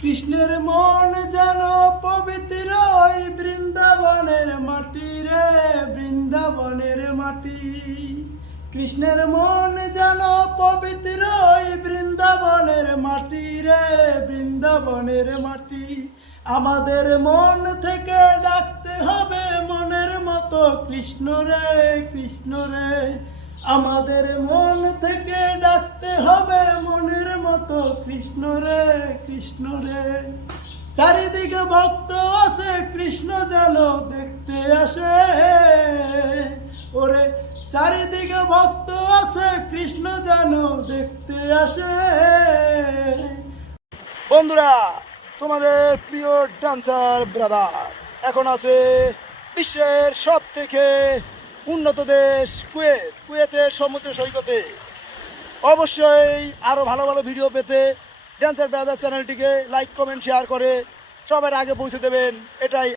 কৃষ্ণের মন যেন পবিত্র ওই বৃন্দাবনের মাটি রে, বৃন্দাবনের মাটি। কৃষ্ণের মন যেন পবিত্র ওই বৃন্দাবনের মাটি রে, বৃন্দাবনের মাটি। আমাদের মন থেকে ডাকতে হবে মনের মতো কৃষ্ণ রে, কৃষ্ণ রে। আমাদের মন থেকে ডাকতে হবে মনের মতো কৃষ্ণ রে, কৃষ্ণ রে। চারিদিকে ভক্ত আছে কৃষ্ণ যেন দেখতে আসে, ওরে চারিদিকে ভক্ত আছে কৃষ্ণ যেন দেখতে আসে। বন্ধুরা, তোমাদের প্রিয় ডান্সার ব্রাদার এখন আছে বিশ্বের সব থেকে উন্নত দেশ কুয়েত, কুয়েতের সমুদ্র সৈকতে। অবশ্যই আরও ভালো ভালো ভিডিও পেতে ডান্সার ব্রাদার চ্যানেলটিকে লাইক কমেন্ট শেয়ার করে সবার আগে পৌঁছে দেবেন, এটাই